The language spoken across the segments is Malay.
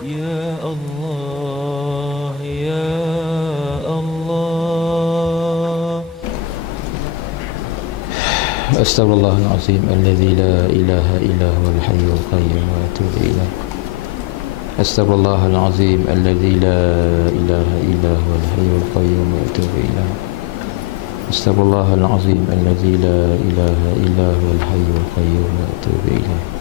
يا الله يا الله. أستغفر الله العظيم الذي لا إله إلا هو الحي القيوم وأتوب إليه. أستغفر الله العظيم الذي لا إله إلا هو الحي القيوم وأتوب إليه. أستغفر الله العظيم الذي لا إله إلا هو الحي القيوم وأتوب إليه.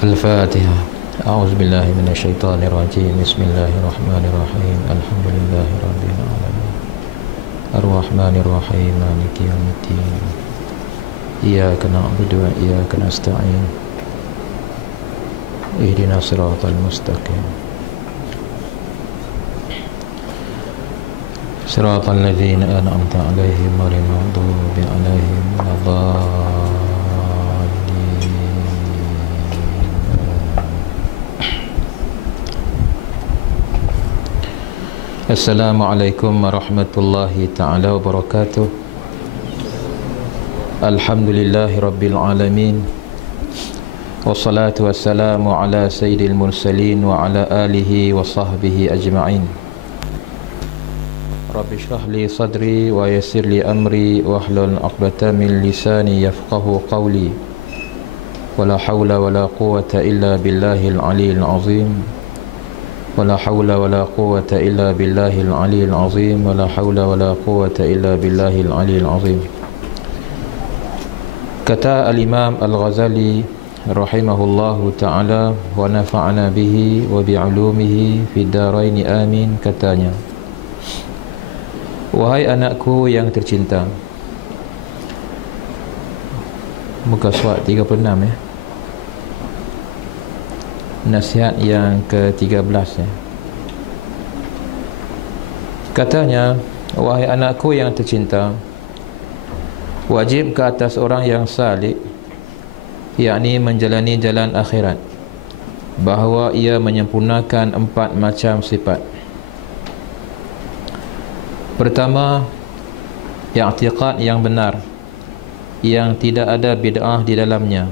الفاتحة. أعوذ بالله من الشيطان الرجيم. بسم الله الرحمن الرحيم. الحمد لله رب العالمين الرحمن الرحيم مالك يوم الدين إياك نعبد وإياك نستعين اهدنا الصراط المستقيم صراط الذين أنعمت عليهم غير المغضوب عليهم ولا الضالين. Assalamualaikum warahmatullahi ta'ala wabarakatuh. Alhamdulillahi rabbil alamin. Wassalatu wassalamu ala sayyidil mursalin wa ala alihi wa sahbihi ajma'in. Rabbi shrah li sadri wa yassir li amri wahlul 'uqdatam min lisani yafqahu qawli. Wala hawla wala quwwata illa billahil aliyyil azim. ولا حول ولا قوة إلا بالله العلي العظيم. ولا حول ولا قوة إلا بالله العلي العظيم. Kata al-Imam Al-Ghazali rahimahullahu ta'ala wa nafa'ana bihi wa bi'ulumihi fid darain amin. Katanya, wahai anakku yang tercinta. Muka surat 36 ya. Nasihat yang ke-13 ya. Katanya, wahai anakku yang tercinta, wajib ke atas orang yang salik, yakni menjalani jalan akhirat, bahawa ia menyempurnakan 4 macam sifat. Pertama, i'tiqad yang benar, yang tidak ada bid'ah di dalamnya.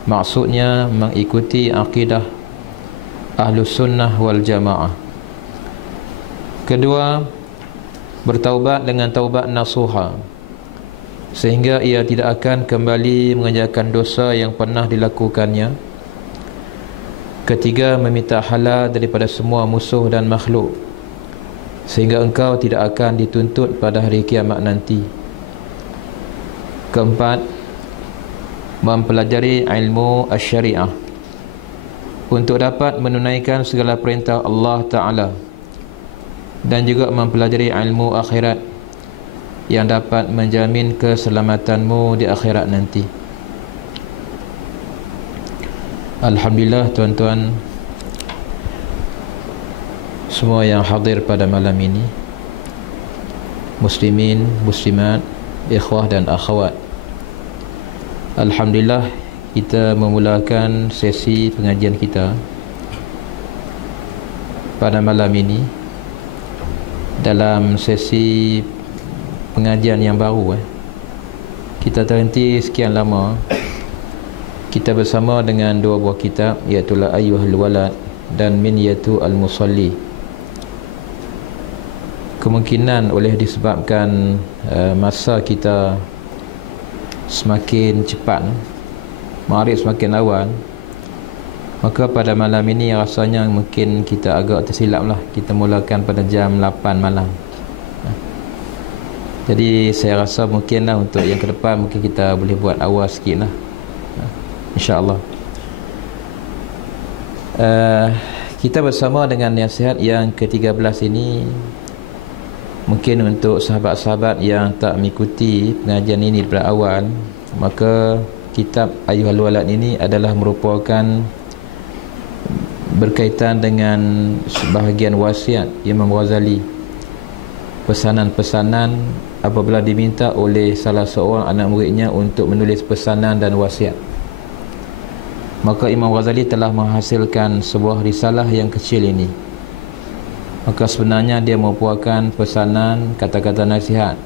Maksudnya mengikuti akidah Ahlus Sunnah wal Jamaah. Kedua, bertaubat dengan taubat nasuha, sehingga ia tidak akan kembali mengerjakan dosa yang pernah dilakukannya. Ketiga, meminta halal daripada semua musuh dan makhluk, sehingga engkau tidak akan dituntut pada hari kiamat nanti. Keempat, mempelajari ilmu asy-syariah untuk dapat menunaikan segala perintah Allah Ta'ala, dan juga mempelajari ilmu akhirat yang dapat menjamin keselamatanmu di akhirat nanti. Alhamdulillah tuan-tuan semua yang hadir pada malam ini, muslimin, muslimat, ikhwah dan akhwat. Alhamdulillah kita memulakan sesi pengajian kita pada malam ini dalam sesi pengajian yang baru. Kita terhenti sekian lama. Kita bersama dengan 2 buah kitab, iaitu La Ayyuhal Walad dan Minyatu Al-Musalli. Kemungkinan oleh disebabkan masa kita semakin cepat, maghrib semakin awal, maka pada malam ini rasanya mungkin kita agak tersilap lah. Kita mulakan pada jam 8 malam. Jadi saya rasa mungkin lah untuk yang ke depan mungkin kita boleh buat awal sikit lah, InsyaAllah. Kita bersama dengan nasihat yang ke-13 ini. Mungkin untuk sahabat-sahabat yang tak mengikuti pengajian ini dari awal, maka kitab Ayyuhal Walad ini adalah merupakan berkaitan dengan sebahagian wasiat Imam Ghazali. Pesanan-pesanan apabila diminta oleh salah seorang anak muridnya untuk menulis pesanan dan wasiat. Maka Imam Ghazali telah menghasilkan sebuah risalah yang kecil ini. Maka sebenarnya dia merupakan pesanan kata-kata nasihat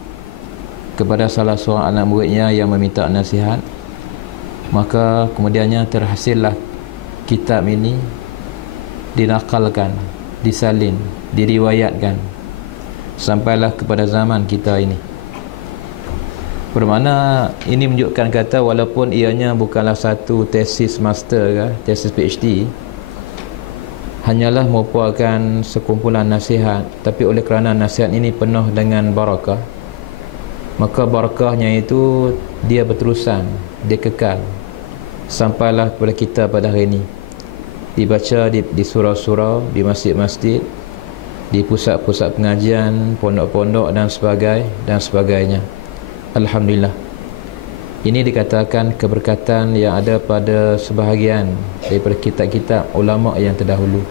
kepada salah seorang anak muridnya yang meminta nasihat. Maka kemudiannya terhasillah kitab ini, dinakalkan, disalin, diriwayatkan sampailah kepada zaman kita ini. Bermakna ini menunjukkan kata walaupun ianya bukanlah satu tesis master ke, tesis PhD, hanyalah merupakan sekumpulan nasihat, tapi oleh kerana nasihat ini penuh dengan barakah, maka barakahnya itu dia berterusan, dia kekal sampailah kepada kita pada hari ini, dibaca di surau-surau, di masjid-masjid, di pusat-pusat pengajian, pondok-pondok dan sebagainya. Alhamdulillah. Ini dikatakan keberkatan yang ada pada sebahagian daripada kitab-kitab ulama yang terdahulu.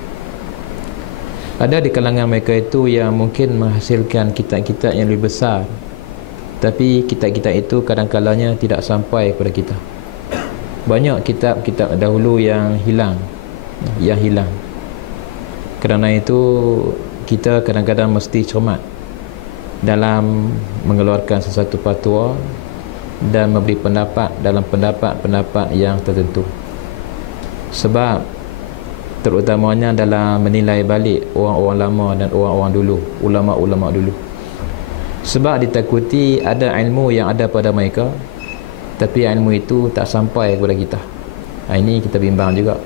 Ada di kalangan mereka itu yang mungkin menghasilkan kitab-kitab yang lebih besar, tapi kitab-kitab itu kadang-kalanya tidak sampai kepada kita. Banyak kitab-kitab dahulu yang hilang. Kerana itu kita kadang-kadang mesti cermat dalam mengeluarkan sesuatu fatwa dan memberi pendapat dalam pendapat-pendapat yang tertentu. Sebab terutamanya dalam menilai balik orang-orang lama dan orang-orang dulu, ulama-ulama dulu. Sebab ditakuti ada ilmu yang ada pada mereka, tapi ilmu itu tak sampai kepada kita. Ini kita bimbang juga.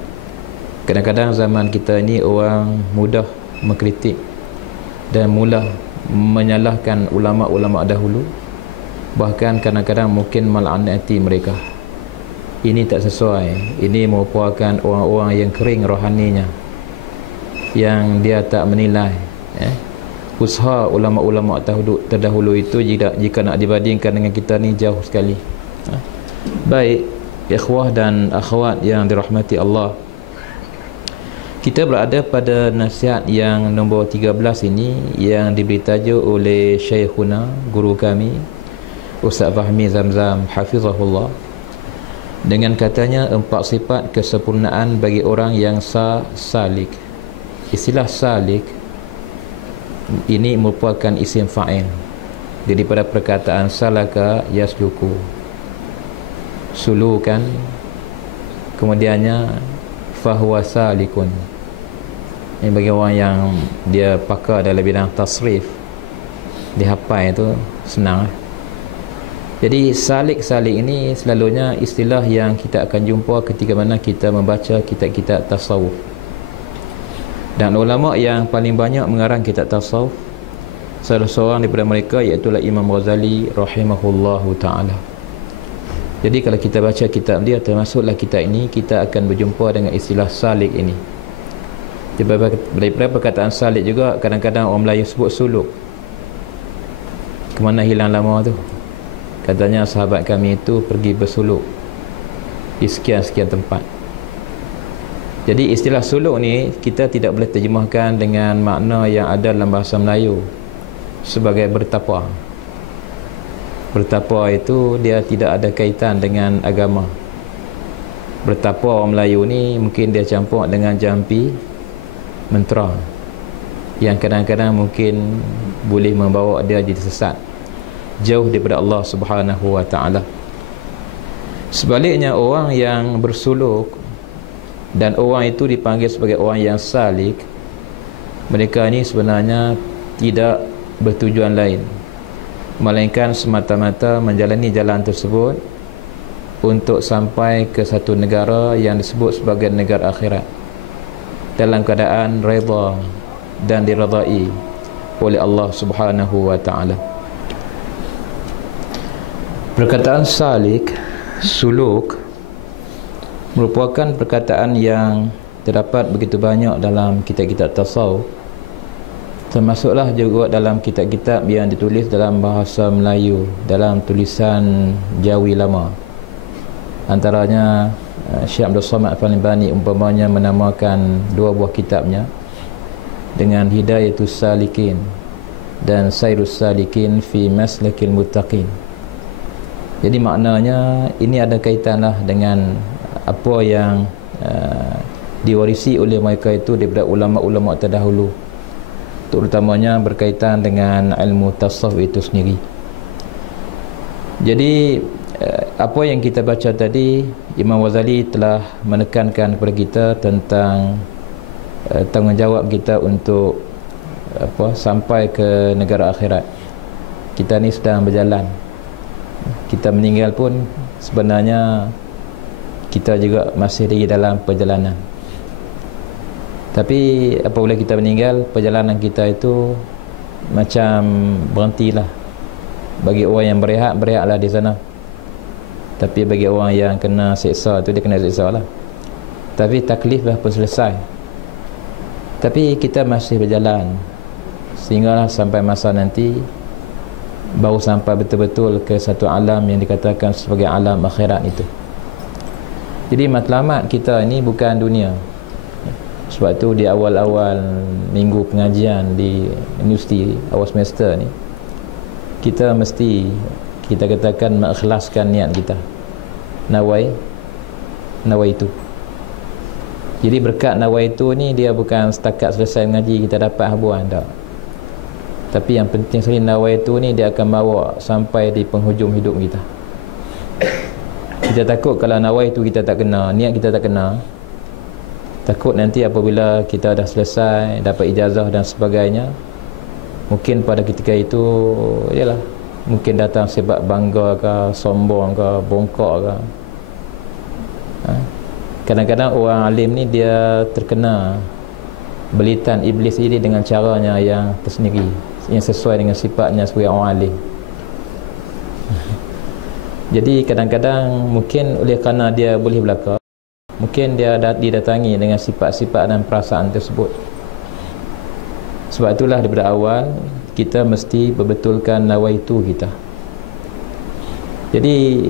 Kadang-kadang zaman kita ini orang mudah mengkritik dan mudah menyalahkan ulama-ulama dahulu, bahkan kadang-kadang mungkin melaknati mereka. Ini tak sesuai. Ini merupakan orang-orang yang kering rohaninya, yang dia tak menilai usaha ulama-ulama terdahulu itu jika nak dibandingkan dengan kita ni jauh sekali. Baik ikhwah dan akhwat yang dirahmati Allah, kita berada pada nasihat yang nombor 13 ini, yang diberi tajuk oleh Syekhuna, guru kami Ustaz Fahmi Zamzam hafizahullah, dengan katanya 4 sifat kesempurnaan bagi orang yang salik. Istilah salik ini merupakan isim fa'il daripada perkataan salaka yasluku, sulukan, kemudiannya fahuwa salikun. Ini bagi orang yang dia pakar dalam bidang tasrif, dihafal itu senang. Jadi salik-salik ini selalunya istilah yang kita akan jumpa ketika mana kita membaca kitab-kitab tasawuf. Dan ulama yang paling banyak mengarang kitab tasawuf, salah seorang daripada mereka iaitu Imam Ghazali rahimahullahu ta'ala. Jadi kalau kita baca kitab dia, termasuklah kitab ini, kita akan berjumpa dengan istilah salik ini. Daripada perkataan salik juga kadang-kadang orang Melayu sebut suluk. Kemana hilang lama tu? Katanya sahabat kami itu pergi bersuluk di sekian-sekian tempat. Jadi istilah suluk ni kita tidak boleh terjemahkan dengan makna yang ada dalam bahasa Melayu sebagai bertapa. Bertapa itu dia tidak ada kaitan dengan agama. Bertapa orang Melayu ni mungkin dia campur dengan jampi, mentera, yang kadang-kadang mungkin boleh membawa dia jadi sesat, jauh daripada Allah Subhanahu wa ta'ala. Sebaliknya orang yang bersuluk dan orang itu dipanggil sebagai orang yang salik, mereka ni sebenarnya tidak bertujuan lain melainkan semata-mata menjalani jalan tersebut untuk sampai ke satu negara yang disebut sebagai negara akhirat dalam keadaan redha dan diredai oleh Allah Subhanahu wa ta'ala. Perkataan salik, suluk, merupakan perkataan yang terdapat begitu banyak dalam kitab-kitab tasawuf, termasuklah juga dalam kitab-kitab yang ditulis dalam bahasa Melayu, dalam tulisan Jawi lama. Antaranya Syekh Abdul Samad Al-Bani umpamanya menamakan 2 buah kitabnya dengan Hidayatus Salikin dan Sairus Salikin fi Maslakil Muttaqin. Jadi maknanya ini ada kaitanlah dengan apa yang diwarisi oleh mereka itu daripada ulama-ulama terdahulu, terutamanya berkaitan dengan ilmu tasawuf itu sendiri. Jadi apa yang kita baca tadi, Imam Ghazali telah menekankan kepada kita tentang tanggungjawab kita untuk sampai ke negara akhirat. Kita ni sedang berjalan, kita meninggal pun sebenarnya kita juga masih lagi dalam perjalanan. Tapi apabila kita meninggal, perjalanan kita itu macam berhentilah. Bagi orang yang berehat, berehatlah di sana. Tapi bagi orang yang kena seksa tu, dia kena seksa lah. Tapi taklif dah pun selesai. Tapi kita masih berjalan sehinggalah sampai masa nanti baru sampai betul-betul ke satu alam yang dikatakan sebagai alam akhirat itu. Jadi matlamat kita ini bukan dunia. Sebab tu di awal-awal minggu pengajian di universiti, awal semester ni, kita mesti, kita katakan, mengikhlaskan niat kita. Nawai itu. Jadi berkat nawai itu ni, dia bukan setakat selesai mengaji kita dapat habuan, tak. Tapi yang penting sekali, nawai itu ni dia akan bawa sampai di penghujung hidup kita. Kita takut kalau nawai itu kita tak kena, niat kita tak kena, takut nanti apabila kita dah selesai, dapat ijazah dan sebagainya, mungkin pada ketika itu, yalah, mungkin datang sebab bangga ke, sombong ke, bongkok ke. Kadang-kadang orang alim ni dia terkena belitan iblis ini dengan caranya yang tersendiri, yang sesuai dengan sifatnya sebagai orang alim. Jadi kadang-kadang mungkin oleh kerana dia boleh belaka, mungkin dia didatangi dengan sifat-sifat dan perasaan tersebut. Sebab itulah daripada awal kita mesti berbetulkan nawaitu kita. Jadi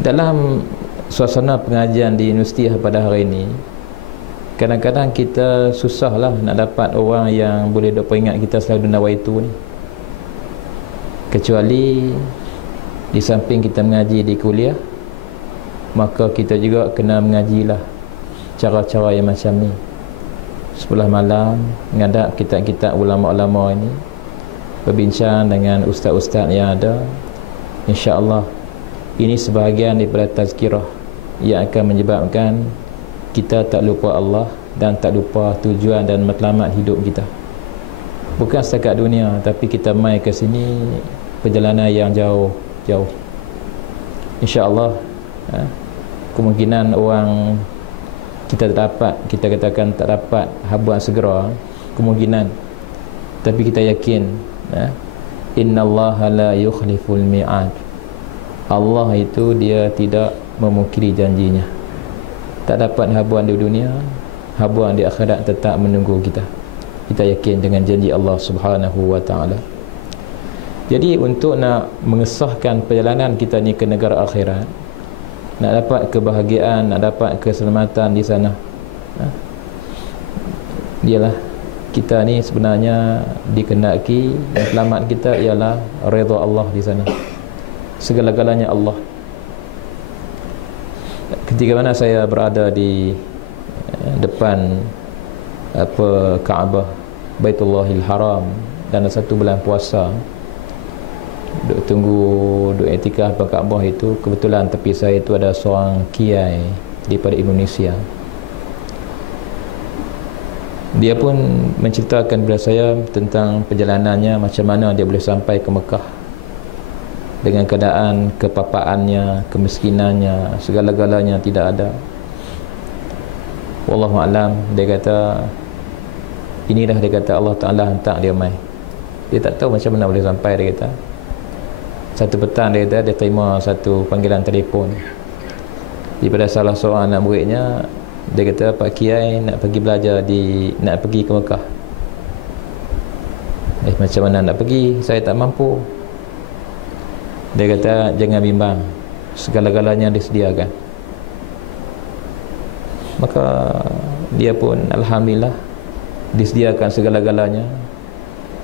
dalam suasana pengajian di universiti pada hari ini, kadang-kadang kita susahlah nak dapat orang yang boleh dapat ingat kita selalu nawaitu ni. Kecuali di samping kita mengaji di kuliah, maka kita juga kena mengajilah cara-cara yang macam ni. Sebelah malam menghadap kitab-kitab ulama-ulama ini, berbincang dengan ustaz-ustaz yang ada. InsyaAllah ini sebahagian daripada tazkirah yang akan menyebabkan kita tak lupa Allah dan tak lupa tujuan dan matlamat hidup kita. Bukan setakat dunia, tapi kita mai ke sini perjalanan yang jauh. InsyaAllah kemungkinan orang kita tak dapat, kita katakan tak dapat habuan segera, kemungkinan, tapi kita yakin innallaha la yukhliful mi'ad. Allah itu dia tidak memungkiri janjinya. Tak dapat habuan di dunia, habuan di akhirat tetap menunggu kita. Kita yakin dengan janji Allah Subhanahu wa ta'ala. Jadi untuk nak mengesahkan perjalanan kita ni ke negara akhirat, nak dapat kebahagiaan, nak dapat keselamatan di sana, dialah kita ni sebenarnya dikehendaki, dan selamat kita ialah redha Allah di sana. Segala-galanya Allah. Ketika mana saya berada di depan Kaabah, Baitullahil Haram, dan satu bulan puasa, duk tunggu, duk iktikaf di Kaabah itu, kebetulan tepi saya itu ada seorang kiai daripada Indonesia. Dia pun menceritakan kepada saya tentang perjalanannya, macam mana dia boleh sampai ke Mekah dengan keadaan kepapaannya, kemiskinannya, segala-galanya tidak ada. Wallahu alam, dia kata inilah, dia kata Allah Ta'ala hantar dia mai. Dia tak tahu macam mana boleh sampai. Dia kata satu petang dia terima satu panggilan telefon daripada salah seorang anak muridnya. Dia kata, Pak Kiai nak pergi belajar nak pergi ke Mekah. Macam mana nak pergi? Saya tak mampu. Dia kata, jangan bimbang, segala-galanya disediakan. Maka dia pun alhamdulillah disediakan segala-galanya.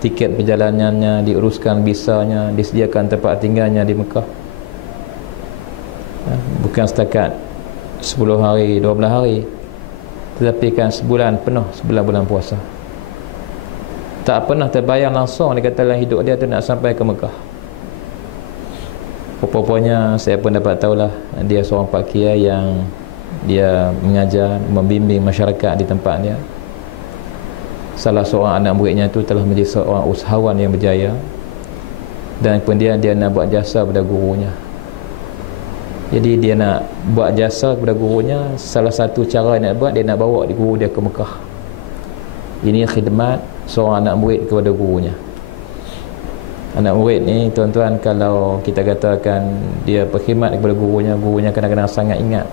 Tiket perjalanannya diuruskan, visanya, disediakan tempat tinggalnya di Mekah. Bukan setakat 10 hari, 12 hari, tetapi kan sebulan penuh, sebulan bulan puasa. Tak pernah terbayang langsung dia kata dalam hidup dia tu nak sampai ke Mekah. Rupanya saya pun dapat tahulah dia seorang pak kiai yang dia mengajar, membimbing masyarakat di tempat dia. Salah seorang anak muridnya tu telah menjadi seorang usahawan yang berjaya, dan kemudian dia nak buat jasa kepada gurunya. Jadi dia nak buat jasa kepada gurunya, salah satu cara nak buat, dia nak bawa guru dia ke Mekah. Ini khidmat seorang anak murid kepada gurunya. Anak murid ni tuan-tuan, kalau kita katakan dia berkhidmat kepada gurunya, gurunya kadang-kadang sangat ingat,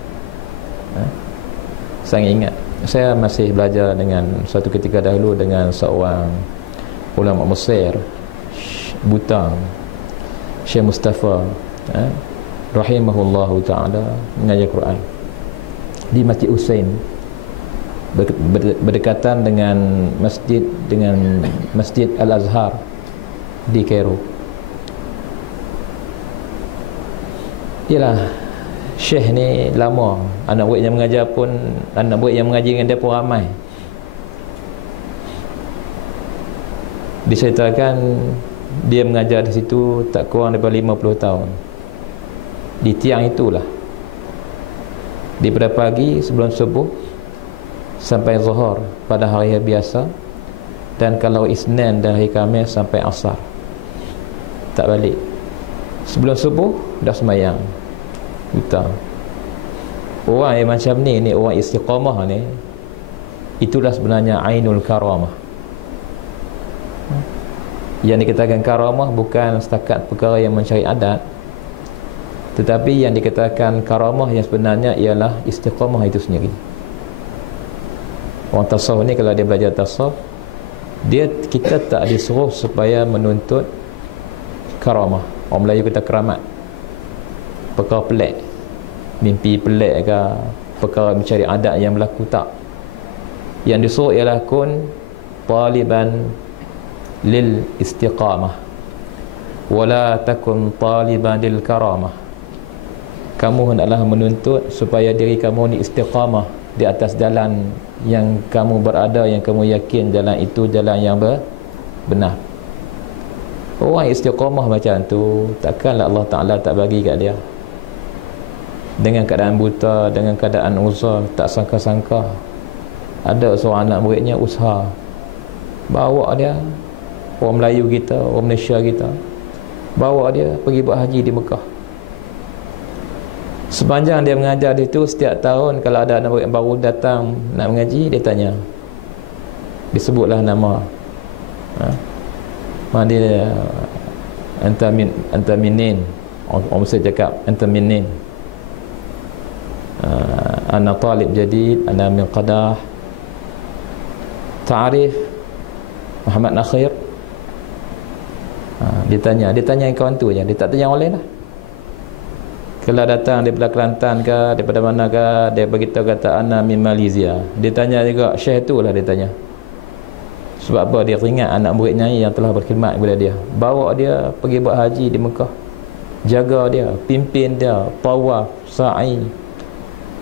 sangat ingat. Saya masih belajar dengan suatu ketika dahulu dengan seorang ulama Mesir, Butang, Syekh Mustafa rahimahullahu ta'ala, mengajar Quran di Masjid Husain, berdekatan dengan Masjid Al-Azhar di Kairo. Yalah, Syekh ni lama, anak murid yang mengajar pun, anak murid yang mengaji dengan dia pun ramai. Diceritakan dia mengajar di situ tak kurang daripada 50 tahun di tiang itulah, daripada pagi sebelum subuh sampai zuhur pada hari biasa, dan kalau Isnin dan hari Khamis sampai asar, tak balik. Sebelum subuh dah sembahyang. Betul. Orang yang macam ni orang istiqamah ni, itulah sebenarnya ainul karamah. Yang dikatakan karamah bukan setakat perkara yang mencari adat, tetapi yang dikatakan karamah yang sebenarnya ialah istiqamah itu sendiri. Orang tasawuf ni kalau dia belajar tasawuf, kita tak disuruh supaya menuntut karamah. Orang Melayu kata keramat, perkara pelik, mimpi pelik ke, perkara mencari adat yang berlaku, tak. Yang disuruh ialah kun taliban lil istiqamah wala takun taliban lil karamah. Kamu hendaklah menuntut supaya diri kamu ni istiqamah di atas jalan yang kamu berada, yang kamu yakin jalan itu jalan yang benar. Orang istiqamah macam tu, takkanlah Allah Ta'ala tak bagi kat dia. Dengan keadaan buta, dengan keadaan uzur, tak sangka-sangka ada seorang anak muridnya usaha, bawa dia, orang Melayu kita, orang Malaysia kita, bawa dia pergi buat haji di Mekah. Sepanjang dia mengajar di situ, setiap tahun kalau ada anak murid yang baru datang nak mengaji, dia tanya, disebutlah nama, mana dia, anta minin, orang Mesir cakap anta minin, ana talib jadid, ana min Qadah, ta'arif Muhammad Nakhir. Dia tanya yang kawan tu je, dia tak tanya orang lain lah. Kalau datang daripada Kelantan ke, daripada mana ke, dia beritahu kata ana min Malaysia, dia tanya juga Syekh tu lah, dia tanya. Sebab apa? Dia teringat anak muridnya yang telah berkhidmat kepada dia, bawa dia pergi buat haji di Mekah, jaga dia, pimpin dia, tawaf, sa'i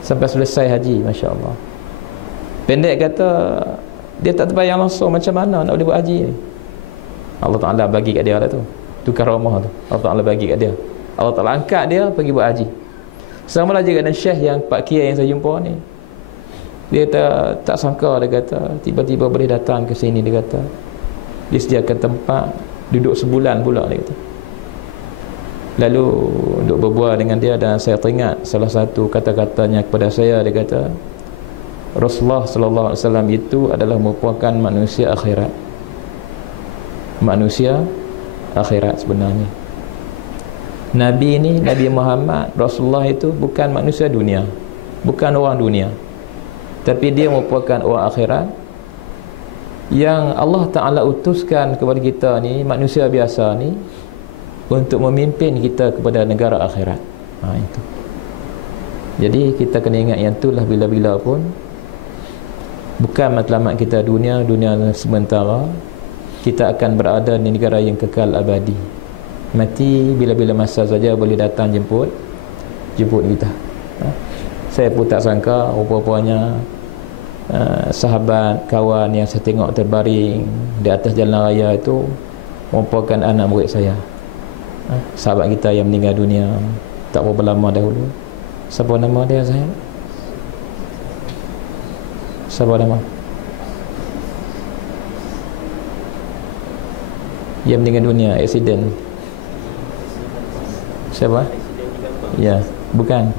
sampai selesai haji. Masya Allah. Pendek kata, dia tak terbayang langsung macam mana nak boleh buat haji ni. Allah Ta'ala bagi kat dia lah tu, tu karamah tu, Allah Ta'ala bagi kat dia. Allah Ta'ala angkat dia pergi buat haji. Sama lah juga dengan Syekh yang Pak Kiai yang saya jumpa ni, dia tak sangka, dia kata tiba-tiba boleh datang ke sini. Dia kata dia sediakan tempat, duduk sebulan pula, dia kata. Lalu duduk berbual dengan dia, dan saya teringat salah satu kata-katanya kepada saya. Dia kata Rasulullah sallallahu alaihi wasallam itu adalah merupakan manusia akhirat. Manusia akhirat sebenarnya. Nabi ini, Nabi Muhammad Rasulullah itu bukan manusia dunia, bukan orang dunia, tapi dia merupakan orang akhirat yang Allah Ta'ala utuskan kepada kita ni, manusia biasa ni, untuk memimpin kita kepada negara akhirat. Itu. Jadi kita kena ingat yang itulah, bila-bila pun bukan matlamat kita dunia sementara, kita akan berada di negara yang kekal abadi. Mati bila-bila masa saja boleh datang jemput kita. Saya pun tak sangka rupa-rupanya sahabat, kawan yang saya tengok terbaring di atas jalan raya itu merupakan anak murid saya. Sahabat kita yang meninggal dunia tak berapa lama dahulu. Siapa nama dia saya? Siapa nama? Yang meninggal dunia aksiden. Siapa? Ya, bukan.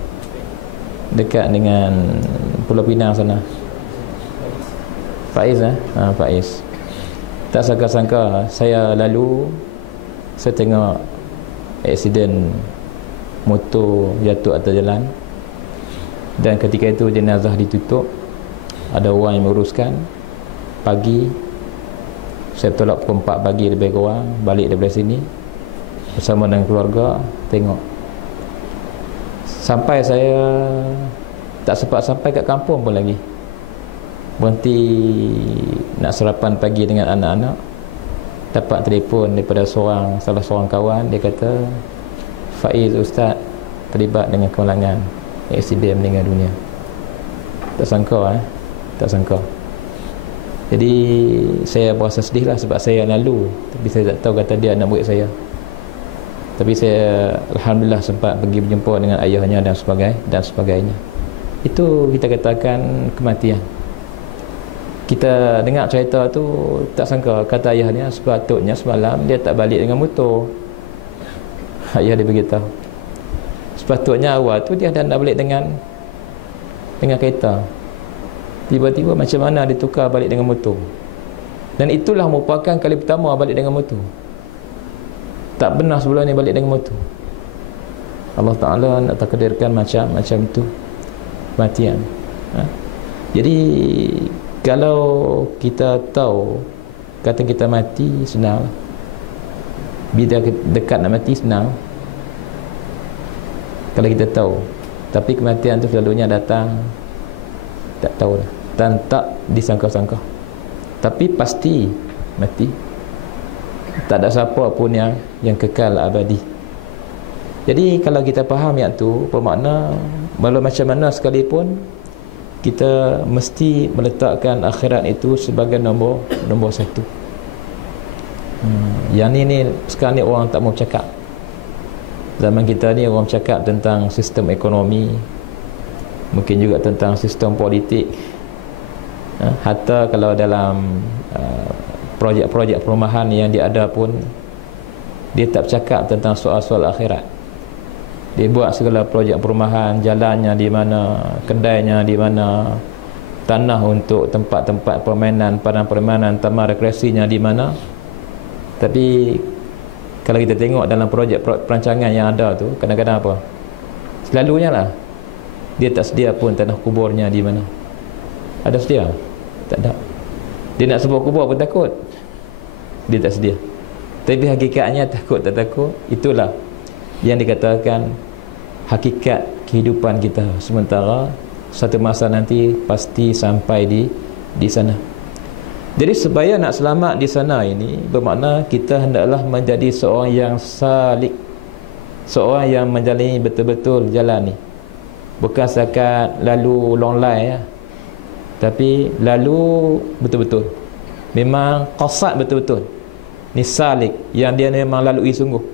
Dekat dengan Pulau Pinang sana. Faiz Faiz. Tak sangka-sangka saya lalu, saya tengok aksiden motor jatuh atas jalan, dan ketika itu jenazah ditutup, ada orang yang menguruskan. Pagi saya tolak pukul 4 pagi lebih kurang, balik daripada sini bersama dengan keluarga, tengok sampai saya tak sempat sampai kat kampung pun lagi, berhenti nak sarapan pagi dengan anak-anak, dapat telefon daripada salah seorang kawan. Dia kata, Faiz Ustaz terlibat dengan kemalangan, aksiden, meninggal dunia. Tak sangka tak sangka. Jadi saya berasa sedih lah sebab saya lalu, tapi saya tak tahu kata dia anak murid saya. Tapi saya alhamdulillah sempat pergi berjumpa dengan ayahnya dan sebagainya. Itu kita katakan kematian. Kita dengar cerita tu tak sangka, kata ayahnya sepatutnya semalam dia tak balik dengan motor. Ayah dia beritahu, sepatutnya awal tu dia dah nak balik dengan kereta. Tiba-tiba macam mana dia tukar balik dengan motor. Dan itulah merupakan kali pertama balik dengan motor. Tak pernah sebelum ni balik dengan motor. Allah Ta'ala nak takdirkan macam itu kematian. Jadi kalau kita tahu kata kita mati, senang. Bila dekat nak mati, senang kalau kita tahu. Tapi kematian tu selalunya datang tak tahu dah, dan tak disangka-sangka. Tapi pasti mati. Tak ada siapa pun yang kekal abadi. Jadi kalau kita faham yang tu, bermakna walau macam mana sekalipun kita mesti meletakkan akhirat itu sebagai nombor satu. Yang ni sekarang ni orang tak mau cakap. Zaman kita ni orang cakap tentang sistem ekonomi, mungkin juga tentang sistem politik. Hatta kalau dalam projek-projek perumahan yang dia ada pun, dia tak bercakap tentang soal-soal akhirat. Dia buat segala projek perumahan, jalannya di mana, kedainya di mana, tanah untuk tempat-tempat permainan, padang permainan, taman rekreasinya di mana. Tapi kalau kita tengok dalam projek perancangan yang ada tu, kadang-kadang apa? Selalunya lah dia tak sedia pun tanah kuburnya di mana. Ada sedia? Tak ada. Dia nak sebuah kubur pun takut, dia tak sedia. Tapi hakikatnya takut tak takut, itulah yang dikatakan hakikat kehidupan kita. Sementara satu masa nanti pasti sampai di sana. Jadi supaya nak selamat di sana ini, bermakna kita hendaklah menjadi seorang yang salik, seorang yang menjalani betul-betul jalan ni. Bukan setakat lalu long line tapi lalu betul-betul, memang qasad betul-betul. Ni salik, yang dia memang lalui sungguh,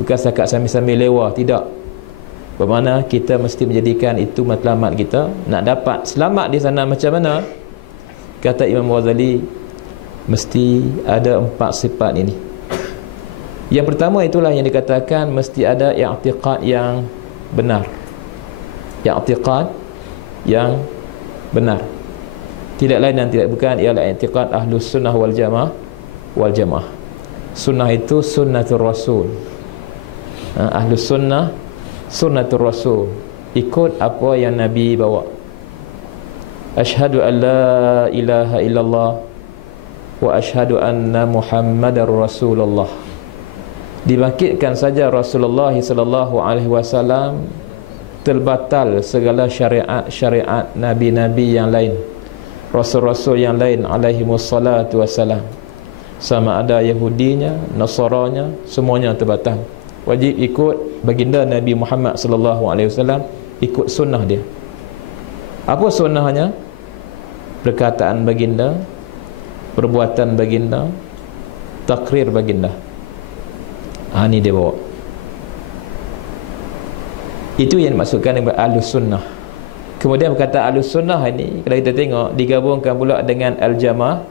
bukan setakat sambil-sambil lewat, tidak. Bermakna kita mesti menjadikan itu matlamat kita. Nak dapat selamat di sana macam mana? Kata Imam Ghazali, mesti ada 4 sifat ini. Yang pertama itulah yang dikatakan mesti ada i'tiqad yang benar. I'tiqad yang benar, tidak lain dan tidak bukan ialah i'tiqad Ahlus Sunnah wal Jamaah. Sunnah itu sunnatul Rasul. Ahlus Sunnah sunnatul Rasul, ikut apa yang Nabi bawa. Asyhadu an la ilaha illallah wa asyhadu anna Muhammadar Rasulullah. Dibangkitkan saja Rasulullah sallallahu alaihi wasallam, terbatal segala syariat nabi-nabi yang lain, rasul-rasul yang lain alaihi wassalatu wassalam. Sama ada Yahudinya, Nasaranya, semuanya terbatal. Wajib ikut baginda Nabi Muhammad sallallahu alaihi wasallam, ikut sunnah dia. Apa sunnahnya? Perkataan baginda, perbuatan baginda, takrir baginda. Ini dia bawa. Itu yang dimaksudkan dengan Ahlus Sunnah. Kemudian perkataan Ahlus Sunnah ini, kalau kita tengok, digabungkan pula dengan Al-Jamaah.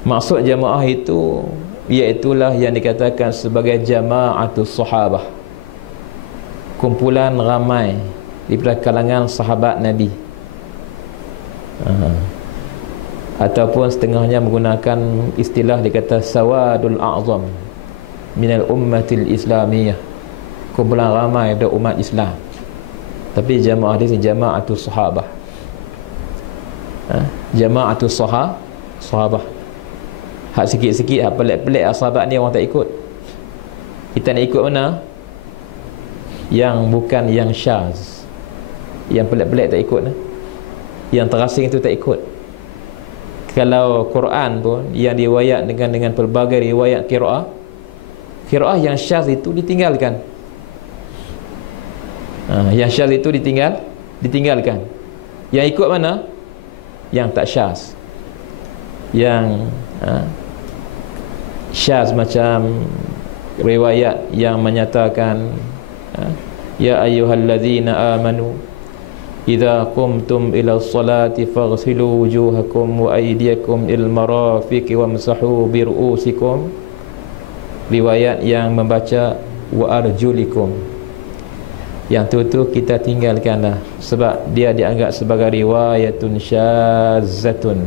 Maksud jamaah itu iaitulah yang dikatakan sebagai jama'atus sahabah, kumpulan ramai daripada kalangan sahabat Nabi. Ataupun setengahnya menggunakan istilah dikata sawadul a'zam minal ummatil islamiyah, kumpulan ramai dari umat Islam. Tapi jamaah dia jama'atus sahabah. Jama'atus sahabah. Hak sikit-sikit, hak pelik-pelik sahabat ni orang tak ikut. Kita nak ikut mana? Yang bukan yang syaz, yang pelik-pelik tak ikut. Yang terasing itu tak ikut. Kalau Quran pun yang riwayat dengan pelbagai riwayat qiraah yang syaz itu ditinggalkan. Yang syaz itu ditinggalkan. Yang ikut mana? Yang tak syaz. Yang syaz macam riwayat yang menyatakan ya ayyuhallazina amanu idza qumtum ila sholati faghsilu wujuhakum wa aydiyakum ilal marafiqi wamsahu bi ru'usikum. Riwayat yang membaca wa arjulikum, yang tu kita tinggalkanlah, sebab dia dianggap sebagai riwayatun syazzatun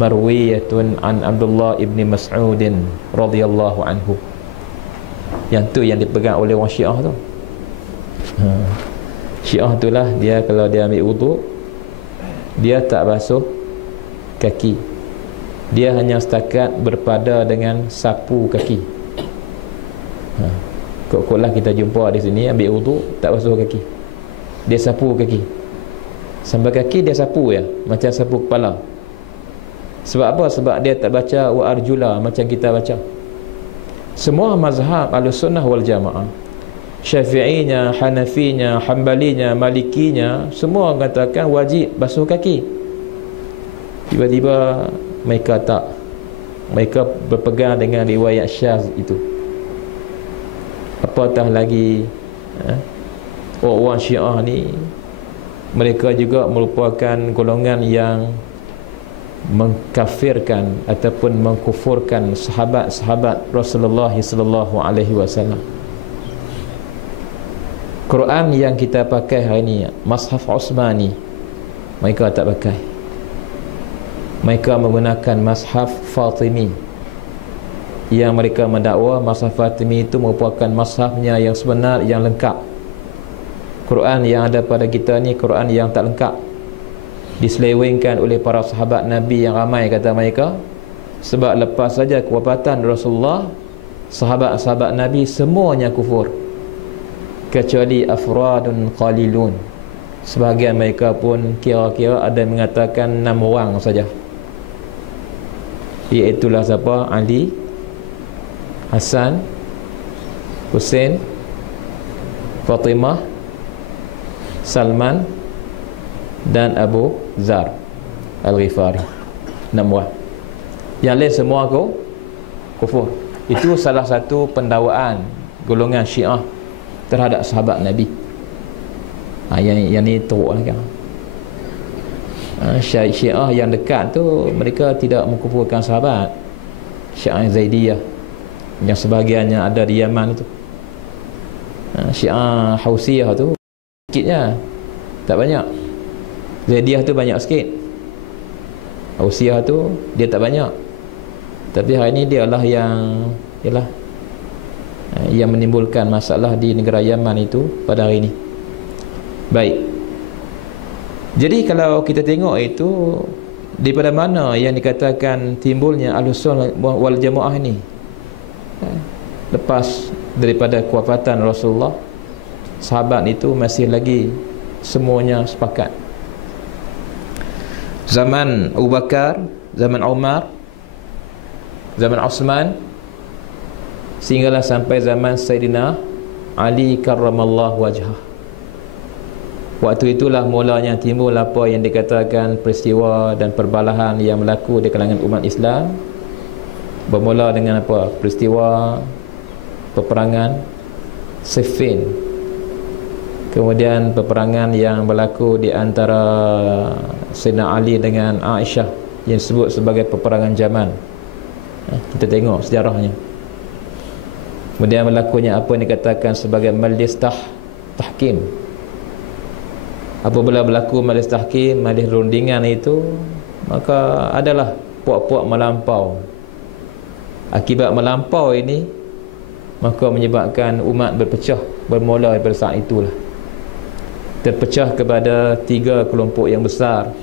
marwiyatun an Abdullah ibni Mas'udin radhiyallahu anhu. Yang tu yang dipegang oleh orang Syiah tu. Syiah itulah dia, kalau dia ambil wuduk, dia tak basuh kaki, dia hanya setakat berpada dengan sapu kaki. Kok-koklah kita jumpa di sini ambil wuduk tak basuh kaki, dia sapu kaki sampai kaki, dia sapu ya, macam sapu kepala. Sebab apa? Sebab dia tak baca wa arjula macam kita baca. Semua mazhab Ahlussunnah wal Jamaah, Syafi'inya, Hanafinya, Hambalinya, Malikinya, semua katakan wajib basuh kaki. Tiba-tiba mereka tak, mereka berpegang dengan riwayat syaz itu. Apatah lagi orang Syiah ni, mereka juga merupakan golongan yang mengkafirkan ataupun mengkufurkan sahabat-sahabat Rasulullah sallallahu alaihi wasallam. Quran yang kita pakai hari ini, Mushaf Utsmani, mereka tak pakai. Mereka menggunakan Mushaf Fatimi, yang mereka mendakwa Mushaf Fatimi itu merupakan mushafnya yang sebenar, yang lengkap. Quran yang ada pada kita ni Quran yang tak lengkap, diselewengkan oleh para sahabat Nabi yang ramai, kata mereka. Sebab lepas saja kewafatan Rasulullah, sahabat-sahabat Nabi semuanya kufur, kecuali afradun qalilun. Sebahagian mereka pun kira-kira ada yang mengatakan 6 orang saja, iaitulah siapa? Ali, Hasan, Husain, Fatimah, Salman dan Abu Zar Al-Ghifari. 6 orang. Yang lain semua kufur. Itu salah satu pendakwaan golongan Syiah terhadap sahabat Nabi. Yang ni teruk lah kan. Syiah yang dekat tu mereka tidak mengkufurkan sahabat. Syiah Zaidiyah yang sebahagiannya ada di Yaman tu. Syiah Hausiyah tu sikitnya, tak banyak. Zaidiyah tu banyak sikit. Hausiyah tu dia tak banyak. Tapi hari ni dia lah yang menimbulkan masalah di negara Yaman itu pada hari ini. Baik. Jadi kalau kita tengok itu, daripada mana yang dikatakan timbulnya Ahlussunnah wal Jamaah ini? Lepas daripada kewafatan Rasulullah, sahabat itu masih lagi semuanya sepakat. Zaman Abu Bakar, zaman Umar, zaman Uthman, sehinggalah sampai zaman Sayyidina Ali karramallahu wajhah. Waktu itulah mulanya timbul apa yang dikatakan peristiwa dan perbalahan yang berlaku di kalangan umat Islam. Bermula dengan apa? Peristiwa peperangan Siffin. Kemudian peperangan yang berlaku di antara Sayyidina Ali dengan Aisyah yang disebut sebagai peperangan Jamal. Kita tengok sejarahnya. Kemudian berlakunya apa yang dikatakan sebagai Majlis Tahkim. Apabila berlaku majlis tahkim, majlis rundingan itu, maka adalah puak-puak melampau. Akibat melampau ini, maka menyebabkan umat berpecah. Bermula daripada saat itulah terpecah kepada 3 kelompok yang besar.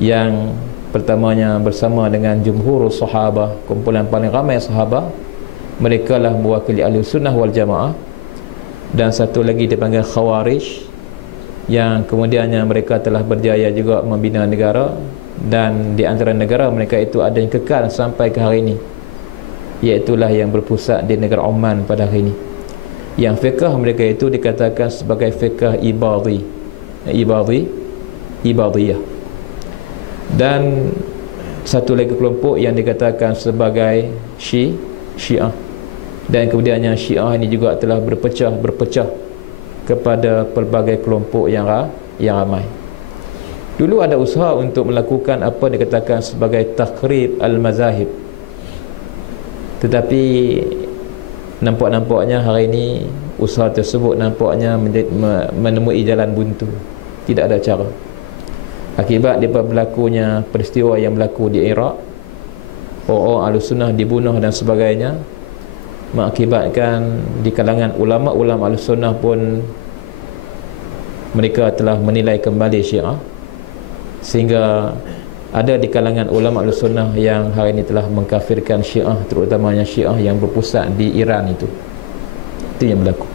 Yang pertamanya bersama dengan jumhur sahabah, kumpulan paling ramai sahabah, mereka lah mewakili ahli sunnah wal jamaah. Dan satu lagi dipanggil Khawarij, yang kemudiannya mereka telah berjaya juga membina negara, dan di antara negara mereka itu ada yang kekal sampai ke hari ini, iaitulah yang berpusat di negara Oman pada hari ini. Yang fiqh mereka itu dikatakan sebagai fiqh Ibadiyah. Dan satu lagi kelompok yang dikatakan sebagai Syiah. Dan kemudiannya Syiah ini juga telah berpecah kepada pelbagai kelompok yang ramai. Dulu ada usaha untuk melakukan apa dikatakan sebagai takhrib al-mazahib, tetapi nampaknya hari ini usaha tersebut nampaknya menemui jalan buntu. Tidak ada cara. Akibat daripada berlakunya peristiwa yang berlaku di Iraq, orang Ahlussunnah dibunuh dan sebagainya, mengakibatkan di kalangan ulama-ulama Ahlussunnah pun mereka telah menilai kembali Syiah, sehingga ada di kalangan ulama Ahlussunnah yang hari ini telah mengkafirkan Syiah, terutamanya Syiah yang berpusat di Iran itu yang berlaku.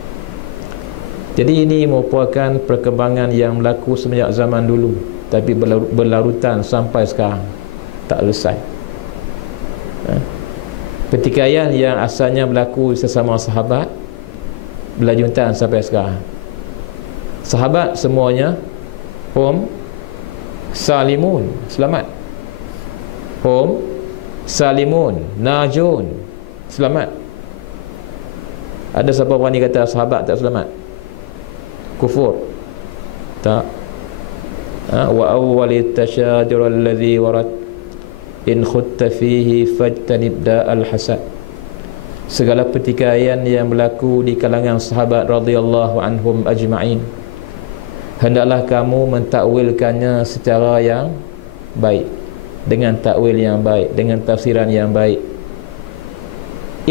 Jadi ini merupakan perkembangan yang berlaku semenjak zaman dulu, tapi berlarutan sampai sekarang, tak selesai. Pertikaian yang asalnya berlaku sesama sahabat berlanjutan sampai sekarang. Sahabat semuanya hum salimun, selamat. Hum salimun, najun, selamat. Ada siapa berani kata sahabat tak selamat? Kufur? Tak. Wa awwalit tashadur alladhi warat in khutta fihi fajtanib da'al hasad. Segala pertikaian yang berlaku di kalangan sahabat radhiyallahu anhum ajma'in, hendaklah kamu mentakwilkannya secara yang baik, dengan takwil yang baik, dengan tafsiran yang baik.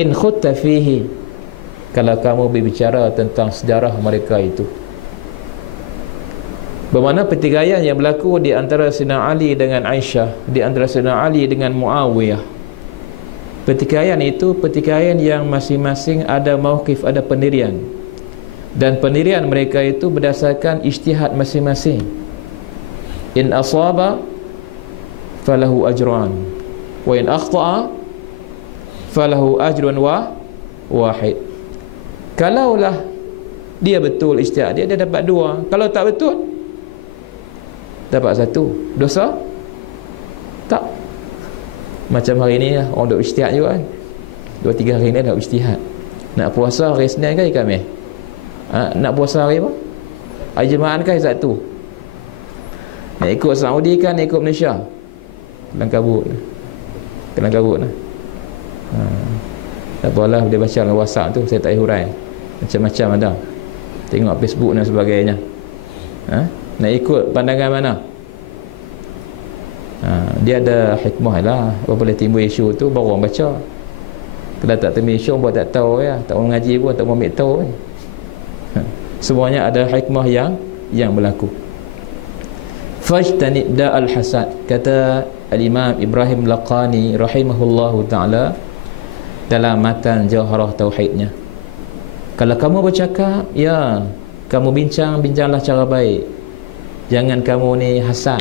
In khutta fihi, kalau kamu berbicara tentang sejarah mereka itu. Bermakna pertikaian yang berlaku di antara Sayyidina Ali dengan Aisyah, di antara Sayyidina Ali dengan Muawiyah, pertikaian itu pertikaian yang masing-masing ada mauqif, ada pendirian, dan pendirian mereka itu berdasarkan ijtihad masing-masing. In asaba falahu ajran wa in akhta'a falahu ajrun wahid. Kalaulah dia betul ijtihad dia dapat 2, kalau tak betul dapat 1. Dosa? Tak. Macam hari ni lah, orang duk ijtihad juga kan. 2-3 hari ni dah ijtihad. Nak puasa hari Senin ke hari Khamis? Nak puasa hari apa? Hari Jumaat ke hari Sabtu? Nak ikut Saudi kan, nak ikut Malaysia? Kelang kabut lah. Tak apalah, boleh baca dalam WhatsApp tu, saya tak hurai. Macam-macam ada. Tengok Facebook dan sebagainya. Nak ikut pandangan mana? Dia ada hikmah lah. Apabila timbul isu tu baru orang baca. Kalau tak timbul isu buat tak tahu ya, tak mau mengaji pun tak mau ambil tahu. Semuanya ada hikmah yang berlaku. Fajtanib da'al hasad, kata al-Imam Ibrahim Laqani rahimahullahu ta'ala dalam matan Jawharah Tauhidnya. Kalau kamu bercakap, ya, kamu bincanglah cara baik. Jangan kamu ni hasad,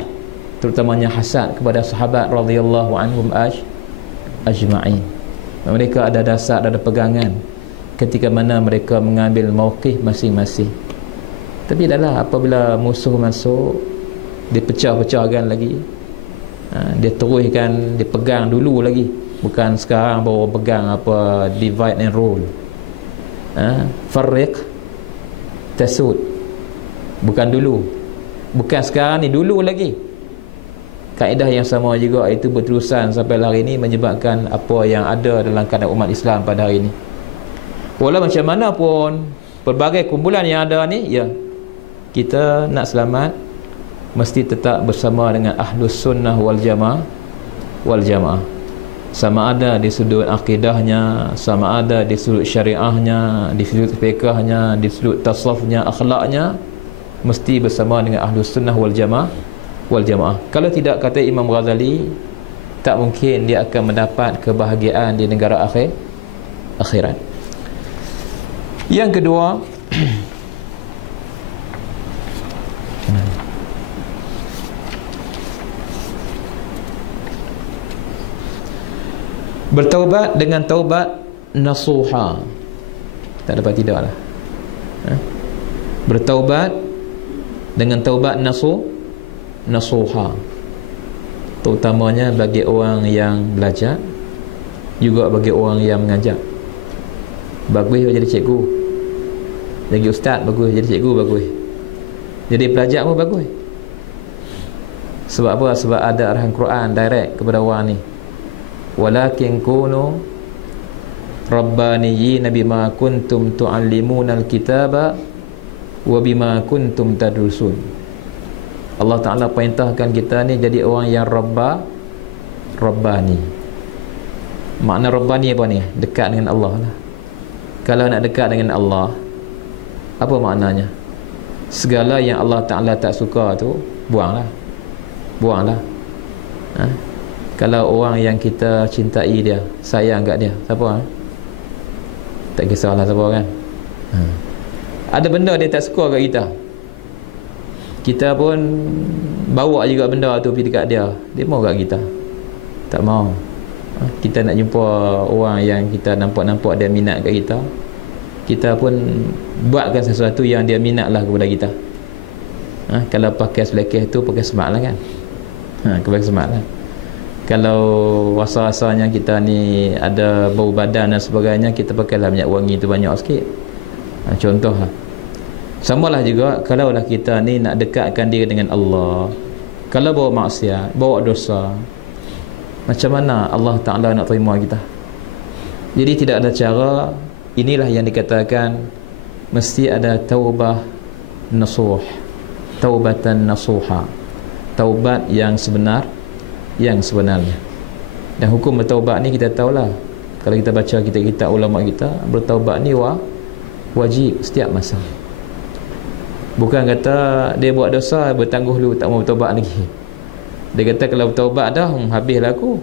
terutamanya hasad kepada sahabat radhiyallahu anhum ajma'in. Mereka ada dasar, ada pegangan ketika mana mereka mengambil mauqif masing-masing. Tapi dah lah, apabila musuh masuk, dia pecah-pecahkan lagi, dia teruskan, dia pegang dulu lagi, bukan sekarang baru pegang apa divide and rule, farriq tasud, bukan dulu, bukan sekarang ni, dulu lagi. Kaedah yang sama juga itu berterusan sampai hari ini, menyebabkan apa yang ada dalam keadaan umat Islam pada hari ini. Walau macam mana pun pelbagai kumpulan yang ada ni, ya, kita nak selamat mesti tetap bersama dengan Ahlus Sunnah wal Jamaah. Sama ada di sudut akidahnya, sama ada di sudut syariahnya, di sudut fiqahnya, di sudut tasawufnya, akhlaknya, mesti bersama dengan Ahlus Sunnah wal Jamaah. Kalau tidak, kata Imam Ghazali, tak mungkin dia akan mendapat kebahagiaan di negara akhirat. Yang kedua, bertaubat dengan taubat nasuha. Tak dapat tidak lah. Bertaubat dengan taubat nasuha, terutamanya bagi orang yang belajar, juga bagi orang yang mengajar. Bagus jadi cikgu, jadi ustaz bagus, jadi cikgu bagus, jadi pelajar pun bagus. Sebab apa? Sebab ada arahan Quran direct kepada orang ni, walakin kunu rabbaniyyin bima kuntum tuallimunal kitaba wa bima kuntum tadrusun. Allah Ta'ala perintahkan kita ni jadi orang yang rabbani. Makna rabbani apa ni? Dekat dengan Allah lah. Kalau nak dekat dengan Allah, apa maknanya? Segala yang Allah Ta'ala tak suka tu buanglah. Kalau orang yang kita cintai dia, sayang kat dia, siapa? Tak kisahlah siapa kan. Ada benda dia tak suka kat kita, kita pun bawa juga benda tu pergi dekat dia, dia mau kat kita? Tak mau. Kita nak jumpa orang yang kita nampak dia minat kat kita, kita pun buatkan sesuatu yang dia minat lah kepada kita. Kalau pakai selekeh tu, pakai smart lah kan. Pakai smart lah. Kalau rasa-rasanya kita ni ada bau badan dan sebagainya, kita pakailah minyak wangi tu banyak sikit. Contoh lah. Samalah juga kalaulah kita ni nak dekatkan diri dengan Allah, kalau bawa maksiat, bawa dosa, macam mana Allah Ta'ala nak terima kita? Jadi tidak ada cara. Inilah yang dikatakan mesti ada taubah nasuh, taubatan nasuha, taubat yang sebenarnya. Dan hukum bertaubat ni kita tahulah, kalau kita baca kitab-kitab ulama kita, bertaubat ni wajib setiap masa. Bukan kata dia buat dosa bertangguh dulu, tak mau bertaubat lagi. Dia kata kalau bertaubat dah, habislah aku.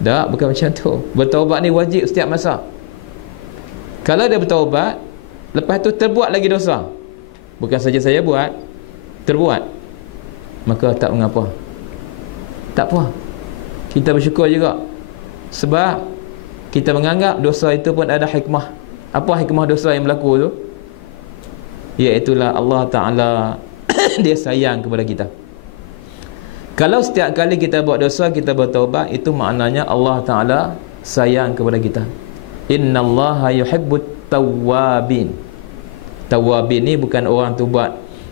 Tak, bukan macam tu. Bertaubat ni wajib setiap masa. Kalau dia bertaubat, lepas tu terbuat lagi dosa, bukan saja saya buat, terbuat, maka tak mengapa, tak apa, kita bersyukur juga. Sebab kita menganggap dosa itu pun ada hikmah. Apa hikmah dosa yang berlaku tu? Iaitulah Allah Ta'ala dia sayang kepada kita. Kalau setiap kali kita buat dosa, kita bertaubat, itu maknanya Allah Ta'ala sayang kepada kita. Innallaha yuhibbut tawwabin. Tawwabin ni bukan orang tu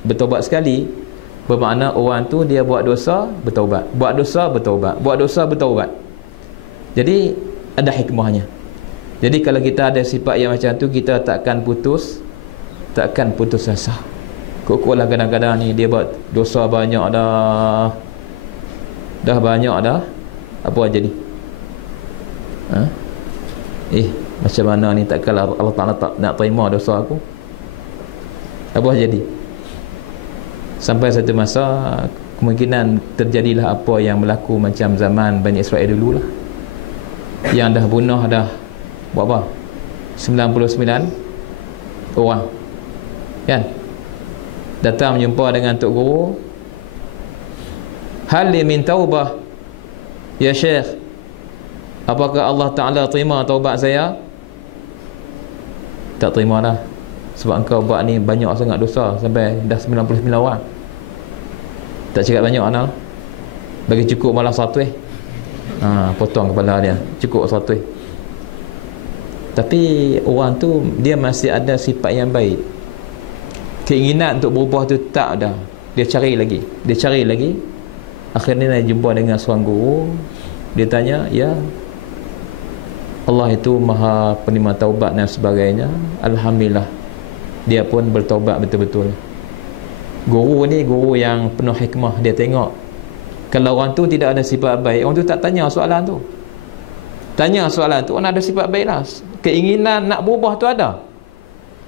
bertaubat sekali, bermakna orang tu dia buat dosa bertaubat, buat dosa bertaubat, buat dosa bertaubat. Jadi ada hikmahnya. Jadi kalau kita ada sifat yang macam tu, kita takkan putus asa. Kok-koklah kadang-kadang ni dia buat dosa banyak dah banyak dah, apa jadi? Macam mana ni, takkanlah Allah Ta'ala tak nak terima dosa aku? Apa jadi? Sampai satu masa kemungkinan terjadilah apa yang berlaku macam zaman Bani Israel dulu lah, yang dah bunuh dah berapa? 99 orang kan? Datang menjumpa dengan Tok Guru, hal min taubah ya Syekh, apakah Allah Ta'ala terima taubat saya? Tak terima dah. sebab engkau buat ni banyak sangat dosa sampai dah 99 orang. Tak cakap banyak anak, bagi cukup malah satu potong kepala dia, cukup satu. Tapi orang tu dia masih ada sifat yang baik, keinginan untuk berubah tu tak ada. Dia cari lagi. Akhirnya dia jumpa dengan seorang guru. Dia tanya, ya, Allah itu maha penerima taubat dan sebagainya. Alhamdulillah, dia pun bertaubat betul-betul. Guru ni guru yang penuh hikmah. Dia tengok kalau orang tu tidak ada sifat baik, orang tu tak tanya soalan tu. Tanya soalan tu, orang ada sifat baik lah, keinginan nak berubah tu ada.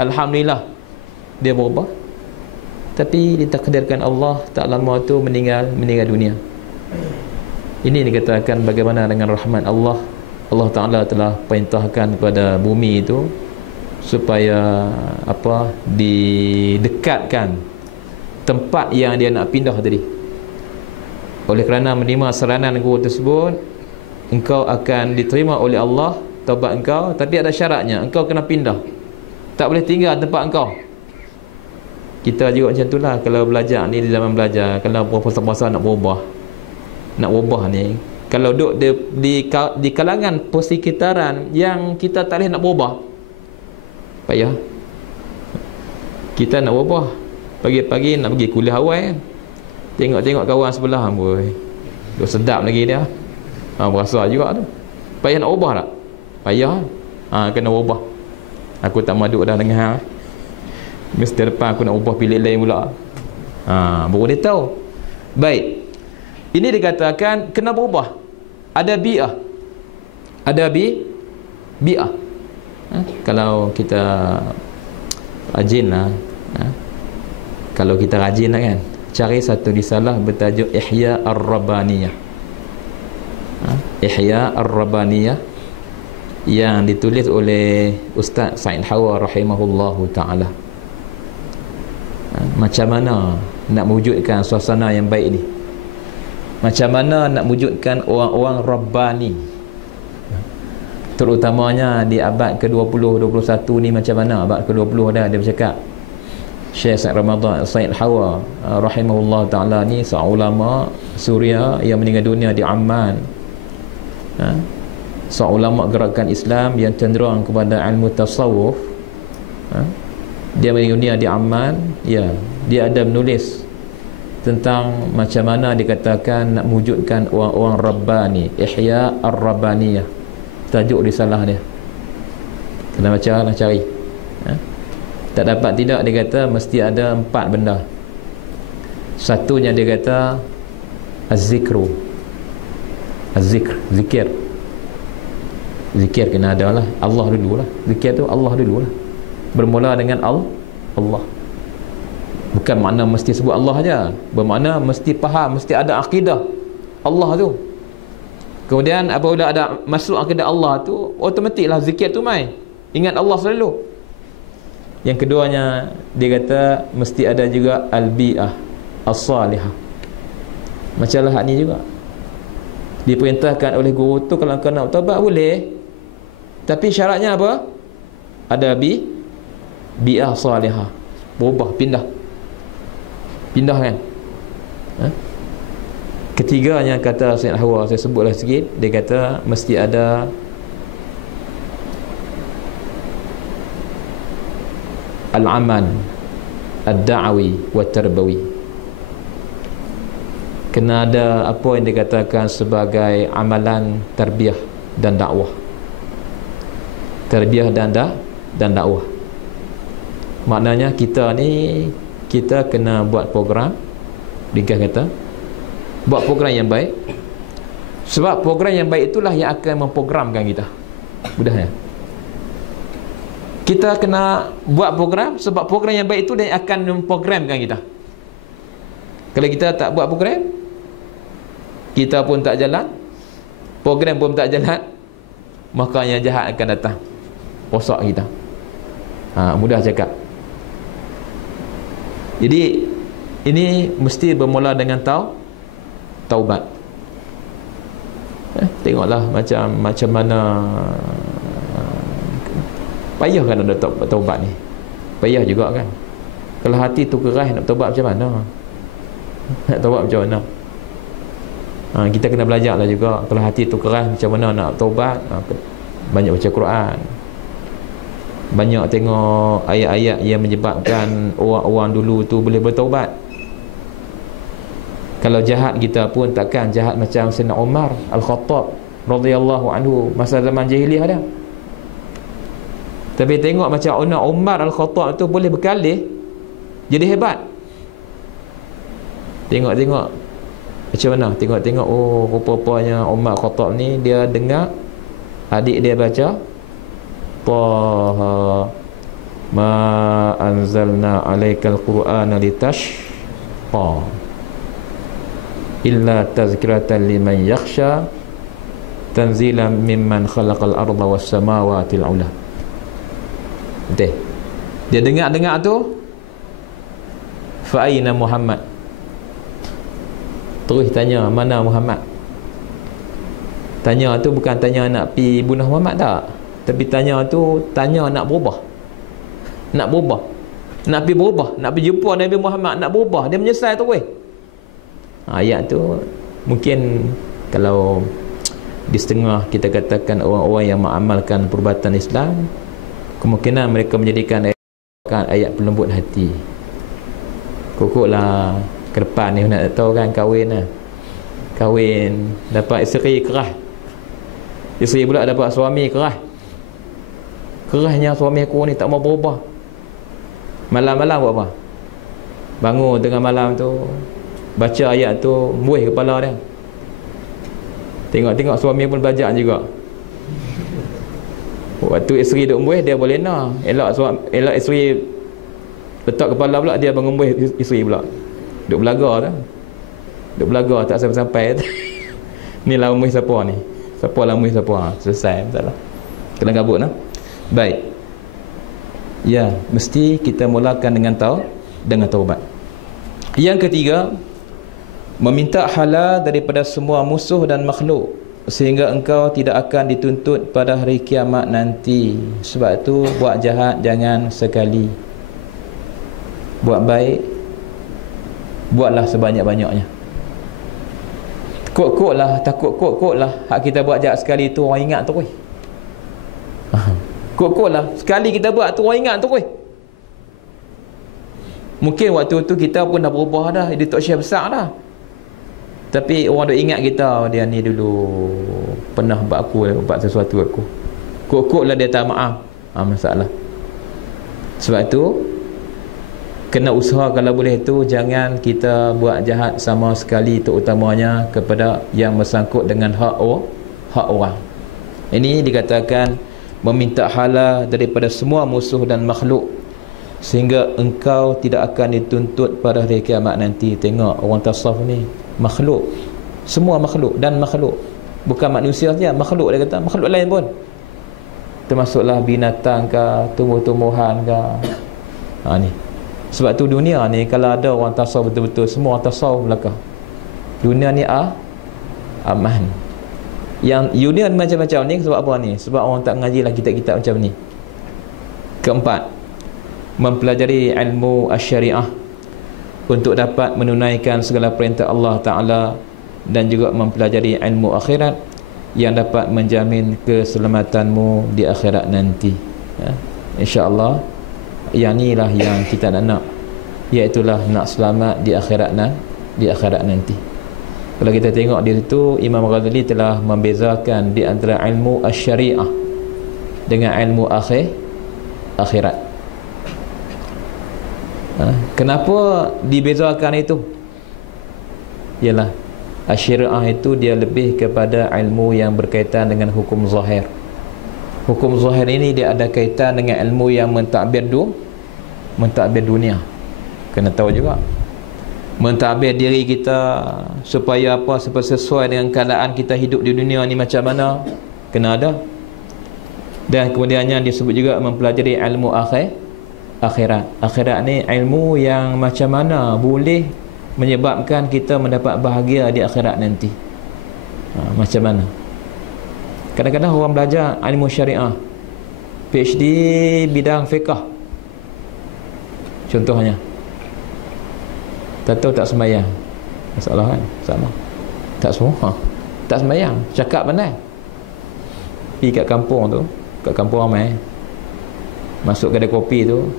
Alhamdulillah, dia berubah. Tapi ditakdirkan Allah, tak lama tu meninggal dunia. Ini dikatakan bagaimana dengan rahmat Allah. Allah Ta'ala telah perintahkan kepada bumi itu supaya didekatkan tempat yang dia nak pindah tadi. Oleh kerana menerima saranan guru tersebut, engkau akan diterima oleh Allah taubat engkau, tapi ada syaratnya, engkau kena pindah, tak boleh tinggal tempat engkau. Kita juga macam itulah kalau belajar ni, di zaman belajar, kalau puasa-puasa nak berubah ni, kalau duduk di kalangan persekitaran yang kita tak boleh nak berubah, payah. Kita nak berubah, pagi-pagi nak pergi kuliah awal, tengok kawan sebelah, boy, duk sedap lagi dia, berasa juga tu. Payah nak ubah tak? Payah. Kena ubah. Aku tak maduk dah dengan hang. Mesti depan aku nak ubah pilih lain pula. Baru dia tahu. Baik, ini dikatakan kena berubah. Ada bi'ah, ada bi'ah. Kalau kita rajin lah, kalau kita rajin lah kan, cari satu risalah bertajuk Ihya Ar-Rabbaniyah. Ihya Ar-Rabbaniyah yang ditulis oleh Ustaz Said Hawa rahimahullahu ta'ala. Macam mana nak mewujudkan suasana yang baik ni, macam mana nak mewujudkan orang-orang Rabbani, terutamanya di abad ke-20, 21 ni. Macam mana abad ke-20 dah dia bercakap. Syekh Said Hawa rahimahullah ta'ala ni seorang ulama Suria yang meninggal dunia di Amman. Seorang ulama gerakan Islam yang cenderung kepada ilmu tasawuf. Dia meninggal dunia di Amman. Dia ada menulis tentang macam mana dikatakan nak mewujudkan orang-orang Rabbani, Ihya Ar-Rabbaniyah. Tajuk risalah dia, kena baca lah, cari. Tak dapat tidak, dia kata mesti ada 4 benda. Satunya dia kata az-zikru, zikir kena ada lah. Allah dulu lah, zikir tu Allah dulu lah, bermula dengan Allah. Bukan makna mesti sebut Allah aja, bermakna mesti faham, mesti ada akidah Allah tu. Kemudian apabila ada masuk akidah Allah tu, automatiklah zikir tu mai, ingat Allah selalu. Yang keduanya dia kata mesti ada juga al-bi'ah as-salihah. Macam lah ni juga diperintahkan oleh guru tu, kalau kau nak taubat boleh, tapi syaratnya apa? Ada bi'ah salihah, berubah, pindah kan. Ketiganya kata Sayyid Hawa, saya sebutlah sikit, dia kata mesti ada al-amal ad-da'wi wa tarbawi. Kena ada apa yang dikatakan sebagai amalan tarbiyah dan dakwah. Tarbiyah dan dakwah. Maknanya kita kena buat program, ringkas kata, buat program yang baik. Sebab program yang baik itulah yang akan memprogramkan kita. Mudahnya kita kena buat program, sebab program yang baik itu dia akan memprogramkan kita. Kalau kita tak buat program, kita pun tak jalan, program pun tak jalan, maka yang jahat akan datang, rosak kita. Mudah cakap. Jadi ini mesti bermula dengan taubat. Tengoklah macam mana payah kan ada taubat ni. Payah juga kan. Kalau hati tu keras, nak taubat macam mana? Nak taubat macam mana? Kita kena belajar lah juga. Kalau hati tu keras, macam mana nak taubat? Banyak baca Quran, banyak tengok ayat-ayat yang menyebabkan orang-orang dulu tu boleh bertaubat. Kalau jahat kita pun takkan jahat macam Sayyidina Umar Al-Khattab radhiyallahu anhu masa zaman jahiliah dah. Tapi tengok macam Umar Al-Khattab tu boleh berkalih jadi hebat. Tengok-tengok macam mana? Tengok-tengok, oh rupa-rupanya Umar Al-Khattab ni dia dengar adik dia baca Taha ma anzalna alaikal qur'ana litashqa illa tazkiratan liman yakhsha tanzilan mimman khalaqal arda was samawati al-ula. Betul. Dia dengar tu, fa aina Muhammad? Terus tanya, mana Muhammad? Tanya tu bukan tanya nak pi bunuh Muhammad tak, tapi tanya tu tanya nak berubah. Nak berubah, nak pi berubah, nak pi jumpa Nabi Muhammad, nak berubah. Dia menyesal tu weh. Ayat tu mungkin kalau di setengah kita katakan orang-orang yang mengamalkan perubatan Islam, kemungkinan mereka menjadikan ayat pelembut hati. Kokoklah ke depan ni nak tahu kan, kahwin lah, kahwin dapat isteri kerah, isteri pula dapat suami kerah. Kerahnya suami aku ni tak mau berubah. Malam-malam buat apa? Bangun tengah malam tu baca ayat tu, muih kepala dia. Tengok-tengok suami pun belajar juga. Waktu isteri duk muih dia boleh nak elok isteri letak kepala pula, dia bangun muih isteri pula. Duk belaga tu. Duk belaga tak sampai-sampai. Ni lah muih siapa ni? Siapa lah muih siapa? Selesai masalah. Kena gabut nah. Baik. Ya, mesti kita mulakan dengan taubat. Yang ketiga, meminta halal daripada semua musuh dan makhluk sehingga engkau tidak akan dituntut pada hari kiamat nanti. Sebab tu buat jahat jangan sekali, buat baik buatlah sebanyak-banyaknya. Kot-kot lah, takut kot-kot lah. Hak kita buat jahat sekali tu orang ingat tu weh. Kot-kot lah, sekali kita buat tu orang ingat tu weh. Mungkin waktu tu kita pun dah berubah dah, dia tak syah besar dah, tapi orang dah ingat kita, dia ni dulu pernah buat sesuatu aku. Kot-kot lah dia tak maaf. Masalah. Sebab tu kena usaha kalau boleh tu jangan kita buat jahat sama sekali, terutamanya kepada yang bersangkut dengan hak orang. Ini dikatakan meminta halal daripada semua musuh dan makhluk sehingga engkau tidak akan dituntut pada hari kiamat nanti. Tengok orang tasawuf ni, makhluk, semua makhluk dan makhluk, bukan manusia saja, makhluk dia kata, makhluk lain pun, termasuklah binatang ke, tumbuh-tumbuhan ke. Ni sebab tu dunia ni kalau ada orang tasawuf betul-betul, semua orang tasawuf belakang, dunia ni aman. Yang union macam-macam ni sebab apa ni? Sebab orang tak mengaji lah kitab-kitab macam ni. Keempat, mempelajari ilmu asy-syariah untuk dapat menunaikan segala perintah Allah Ta'ala, dan juga mempelajari ilmu akhirat yang dapat menjamin keselamatanmu di akhirat nanti. InsyaAllah yang ni lah yang kita nak, iaitulah nak selamat di akhirat nanti. Kalau kita tengok di situ, Imam Ghazali telah membezakan di antara ilmu asy-syariah dengan ilmu akhirat. Kenapa dibezakan itu? Ialah asy-syariah itu dia lebih kepada ilmu yang berkaitan dengan hukum zahir. Hukum zahir ini dia ada kaitan dengan ilmu yang mentadbir dunia. Kena tahu juga mentadbir diri kita supaya apa, supaya sesuai dengan keadaan kita hidup di dunia ni macam mana, kena ada. Dan kemudiannya disebut juga mempelajari ilmu akhirat. Akhirat ni ilmu yang macam mana boleh menyebabkan kita mendapat bahagia di akhirat nanti. Macam mana? Kadang-kadang orang belajar ilmu syariah, PhD bidang fiqh, Contohnya, tak tahu tak sembahyang. Masalah kan? Sama. Tak semua. Tak sembahyang. Cakap pandai. Pergi kat kampung tu, kat kampung ramai, masuk kedai kopi tu,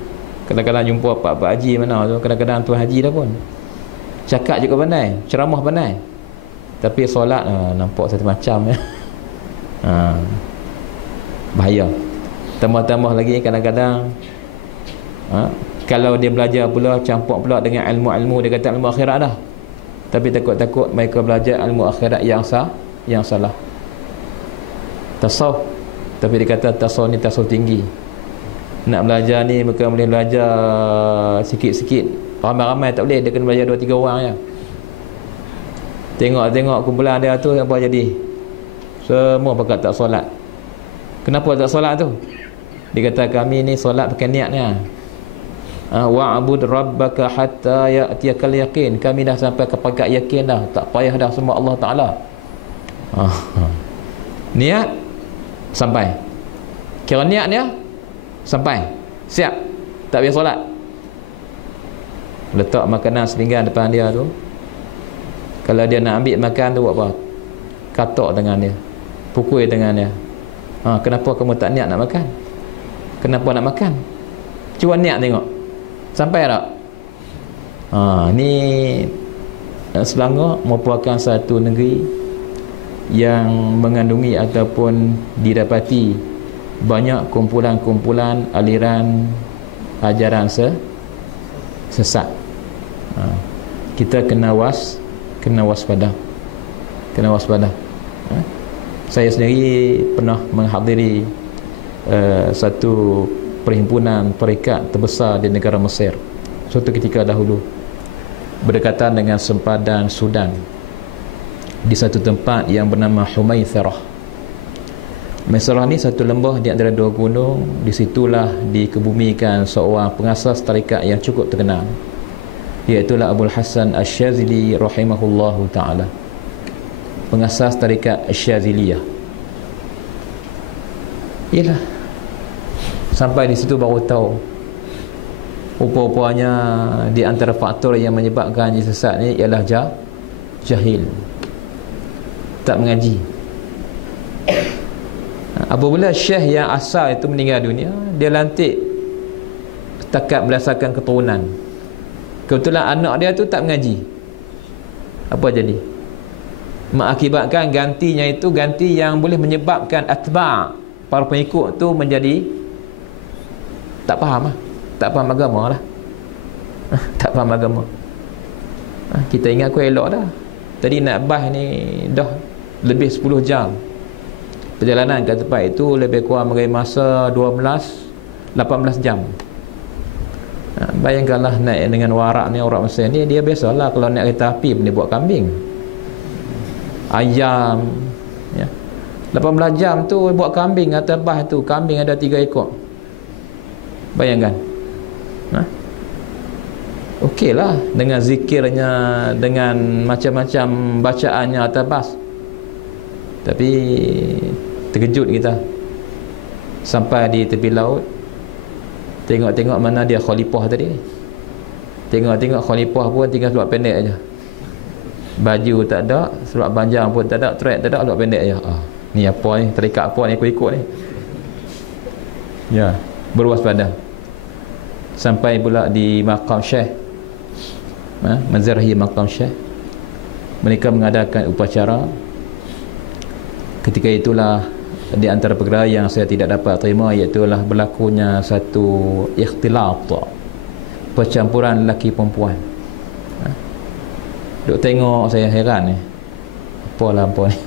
kadang-kadang jumpa pak-pak haji mana tu, kadang-kadang tuan haji dah pun. Cakap juga pandai, ceramah pandai. Tapi solat nampak satu macam ya. Bahaya. Tambah-tambah lagi kadang-kadang kalau dia belajar pula campur pula dengan ilmu-ilmu, dia kata ilmu akhirat dah. Tapi takut-takut mereka belajar ilmu akhirat yang salah. Tasawuf, tapi dia kata tasawuf ni tasawuf tinggi. Nak belajar ni mereka boleh belajar sikit-sikit, ramai-ramai tak boleh, dia kena belajar 2-3 orang je. Tengok kumpulan dia tu apa jadi? Semua pakat tak solat. Kenapa tak solat tu? Dia kata kami ni solat pakai niatnya. Wa'bud rabbaka hatta ya'tiyakal yaqin. Kami dah sampai ke pakat yakin dah, tak payah dah sembah Allah Taala. Niat sampai. Kira niat dia sampai. Siap. Tak payah solat. Letak makanan sepinggan depan dia tu. Kalau dia nak ambil makan tu buat apa? Katok dengan dia, pukul dengan dia. Kenapa kamu tak niat nak makan? Kenapa nak makan? Cuba niat tengok. Sampai tak? Ni Selangor merupakan satu negeri yang mengandungi ataupun didapati banyak kumpulan-kumpulan aliran ajaran sesat. Kita kena waspada. Saya sendiri pernah menghadiri satu perhimpunan tarekat terbesar di negara Mesir suatu ketika dahulu, berdekatan dengan sempadan Sudan, di satu tempat yang bernama Humaithirah. Humaithirah ni satu lembah di antara 2 gunung. Di situlah dikebumikan seorang pengasas tarekat yang cukup terkenal, iaitulah Abul Hasan Asy-Syadzili rahimahullahu ta'ala, pengasas tarekat Asy-Syadziliyah. Yalah, sampai di situ baru tahu rupa-rupanya di antara faktor yang menyebabkan haji sesat ni ialah jahil, tak mengaji. Apabila syekh yang asal itu meninggal dunia, dia lantik setakat berdasarkan keturunan. Kebetulan anak dia tu tak mengaji. Apa jadi? Mengakibatkan gantinya itu ganti yang boleh menyebabkan atba', para pengikut tu menjadi tak faham agama lah. Tak faham agama. Kita ingat aku elok dah. Tadi nak bahas ni dah lebih 10 jam. Perjalanan ke tempat itu lebih kurang mengambil masa 18 jam. Bayangkanlah naik dengan warak ni, orang Mesir ni dia biasalah kalau naik kereta api dia buat kambing, ayam ya. 18 jam tu buat kambing atas bah tu, kambing ada 3 ekor. Bayangkan. Okey lah dengan zikirnya, dengan macam-macam bacaannya atas bas. Tapi terkejut kita sampai di tepi laut, tengok-tengok mana dia khalifah tadi. Tengok-tengok khalifah pun tinggal seluar pendek aja, baju tak ada, seluar panjang pun tak ada, trek tak ada, seluar pendek aja. Ni apa ni, tarekat apa ni, ikut-ikut ni. Ya, berwaspada. Sampai pula di maqam syekh, Mazarahi maqam syekh, mereka mengadakan upacara. Ketika itulah di antara perkara yang saya tidak dapat terima, iaitulah berlakunya satu ikhtilat, percampuran lelaki perempuan. Duk tengok saya heran ni, apa ni.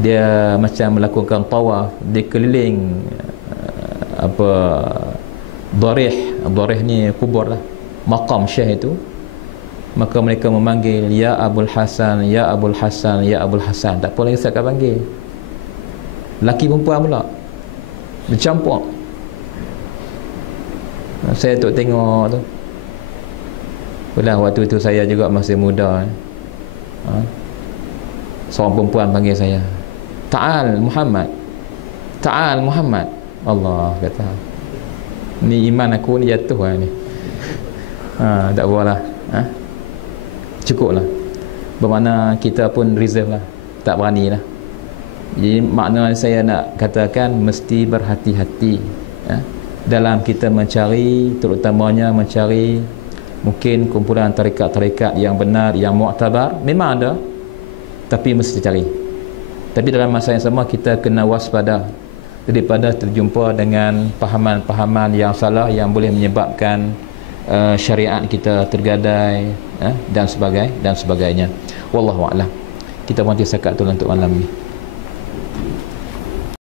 Dia macam melakukan tawaf di keliling Darih ni kubur lah, maqam syekh itu. Maka mereka memanggil, ya Abul Hasan, ya Abul Hasan, ya Abul Hasan. Tak apa lagi saya akan panggil. Laki perempuan pula bercampur. Saya tu tengok tu. Pula waktu tu saya juga masih muda. Seorang perempuan panggil saya, Ta'al Muhammad, Ta'al Muhammad. Allah kata, ni iman aku ni jatuh lah ni. Tak apalah, cukup lah. Bermakna kita pun reserve lah, tak berani lah. Jadi makna saya nak katakan mesti berhati-hati dalam kita mencari, terutamanya mencari mungkin kumpulan tarekat-tarekat yang benar, yang mu'tabar. Memang ada, tapi mesti cari. Tapi dalam masa yang sama kita kena waspada daripada terjumpa dengan pahaman-pahaman yang salah yang boleh menyebabkan syariat kita tergadai dan sebagainya. Wallahu a'lam. Kita berhenti sekat tu untuk malam ni.